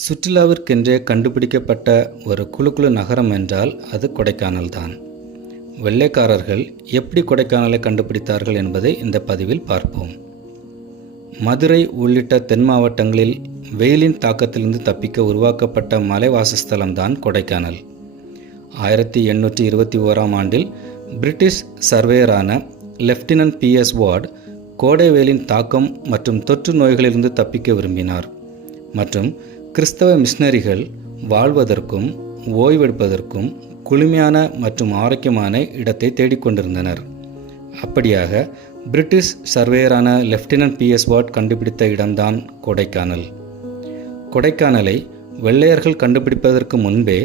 சுற்றுலாவிற்கென்றே கண்டுபிடிக்கப்பட்ட ஒரு குழு நகரம் என்றால் அது கொடைக்கானல் தான். வெள்ளைக்காரர்கள் எப்படி கொடைக்கானலை கண்டுபிடித்தார்கள் என்பதை இந்த பதிவில் பார்ப்போம். மதுரை உள்ளிட்ட தென் மாவட்டங்களில் வெயிலின் தாக்கத்திலிருந்து தப்பிக்க உருவாக்கப்பட்ட மலைவாசஸ்தலம்தான் கொடைக்கானல். 1821ஆம் ஆண்டில் பிரிட்டிஷ் சர்வேயரான லெப்டினன்ட் PS வார்டு கோடை வெயிலின் தாக்கம் மற்றும் தொற்று நோய்களிலிருந்து தப்பிக்க விரும்பினார் மற்றும் கிறிஸ்தவ மிஷனரிகள் வாழ்வதற்கும் ஓய்வெடுப்பதற்கும் குளுமையான மற்றும் ஆரோக்கியமான இடத்தை தேடிக்கொண்டிருந்தனர். அப்படியாக பிரிட்டிஷ் சர்வேயரான லெப்டினன்ட் PS வார்டு கண்டுபிடித்த இடம்தான் கொடைக்கானல். கொடைக்கானலை வெள்ளையர்கள் கண்டுபிடிப்பதற்கு முன்பே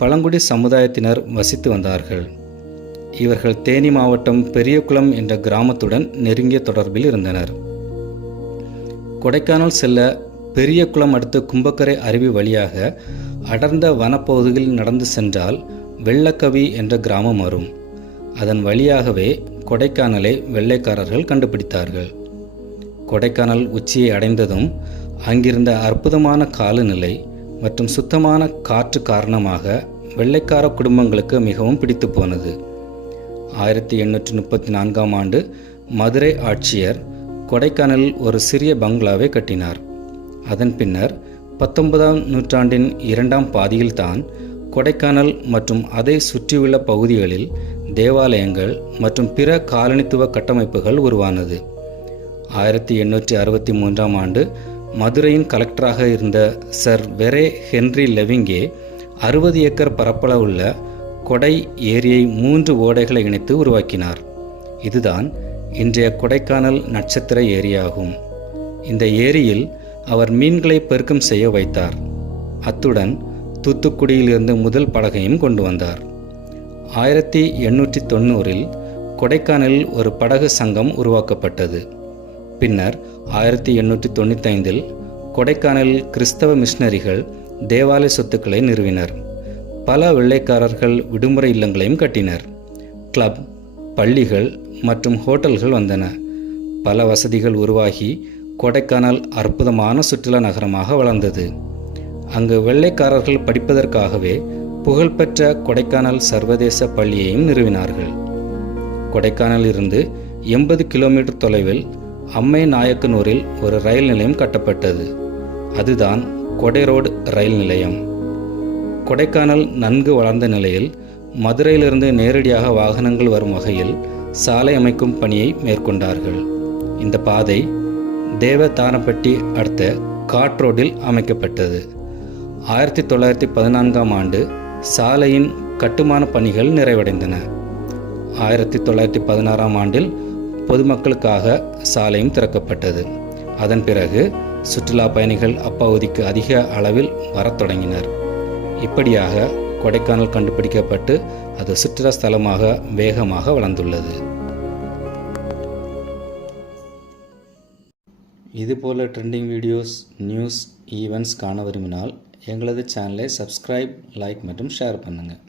பழங்குடி சமுதாயத்தினர் வசித்து வந்தார்கள். இவர்கள் தேனி மாவட்டம் பெரியகுளம் என்ற கிராமத்துடன் நெருங்கிய தொடர்பில் இருந்தனர். கொடைக்கானல் செல்ல பெரியகுளம் அடுத்த கும்பக்கரை அருவி வழியாக அடர்ந்த வனப்பகுதியில் நடந்து சென்றால் வெள்ளக்கவி என்ற கிராமம் வரும். அதன் வழியாகவே கொடைக்கானலை வெள்ளைக்காரர்கள் கண்டுபிடித்தார்கள். கொடைக்கானல் உச்சியை அடைந்ததும் அங்கிருந்த அற்புதமான காலநிலை மற்றும் சுத்தமான காற்று காரணமாக வெள்ளைக்கார குடும்பங்களுக்கு மிகவும் பிடித்து போனது. 1834ஆம் ஆண்டு மதுரை ஆட்சியர் கொடைக்கானலில் ஒரு சிறிய பங்களாவை கட்டினார். அதன் பின்னர் 19ஆம் நூற்றாண்டின் இரண்டாம் பாதியில்தான் கொடைக்கானல் மற்றும் அதை சுற்றியுள்ள பகுதிகளில் தேவாலயங்கள் மற்றும் பிற காலனித்துவ கட்டமைப்புகள் உருவானது. 1863ஆம் ஆண்டு மதுரையின் கலெக்டராக இருந்த சர் வெரே ஹென்றி லெவிங்கே 60 ஏக்கர் பரப்பளவுள்ள கொடை ஏரியை 3 ஓடைகளை இணைத்து உருவாக்கினார். இதுதான் இன்றைய கொடைக்கானல் நட்சத்திர ஏரியாகும். இந்த ஏரியில் அவர் மீன்களை பெருக்கம் செய்ய வைத்தார். அத்துடன் தூத்துக்குடியிலிருந்து முதல் படகையும் கொண்டு வந்தார். 1890இல் கொடைக்கானலில் ஒரு படகு சங்கம் உருவாக்கப்பட்டது. பின்னர் 1895இல் கொடைக்கானலில் கிறிஸ்தவ மிஷனரிகள் தேவாலய சொத்துக்களை நிறுவினர். பல வெள்ளைக்காரர்கள் விடுமுறை இல்லங்களையும் கட்டினர். கிளப், பள்ளிகள் மற்றும் ஹோட்டல்கள் வந்தன. பல வசதிகள் உருவாகி கொடைக்கானல் அற்புதமான சுற்றுலா நகரமாக வளர்ந்தது. அங்கு வெள்ளைக்காரர்கள் படிப்பதற்காகவே புகழ்பெற்ற கொடைக்கானல் சர்வதேச பள்ளியையும் நிறுவினார்கள். கொடைக்கானலில் இருந்து 80 கிலோமீட்டர் தொலைவில் அம்மை நாயக்கனூரில் ஒரு ரயில் நிலையம் கட்டப்பட்டது. அதுதான் கொடை ரோடு ரயில் நிலையம். கொடைக்கானல் நன்கு வளர்ந்த நிலையில் மதுரையிலிருந்து நேரடியாக வாகனங்கள் வரும் வகையில் சாலை அமைக்கும் பணியை மேற்கொண்டார்கள். இந்த பாதை தேவதானப்பட்டி அடுத்த காட்ரோடில் அமைக்கப்பட்டது. 1914ஆம் ஆண்டு சாலையின் கட்டுமான பணிகள் நிறைவடைந்தன. 1916ஆம் ஆண்டில் பொதுமக்களுக்காக சாலையும் திறக்கப்பட்டது. அதன் பிறகு சுற்றுலா பயணிகள் அப்பகுதிக்கு அதிக அளவில் வரத் தொடங்கினர். இப்படியாக கொடைக்கானல் கண்டுபிடிக்கப்பட்டு அது சுற்றுலா ஸ்தலமாக வேகமாக வளர்ந்துள்ளது. இதுபோல ட்ரெண்டிங் வீடியோஸ், நியூஸ், ஈவெண்ட்ஸ் காண விரும்பினால் எங்களது சேனலை சப்ஸ்கிரைப், லைக் மற்றும் ஷேர் பண்ணுங்கள்.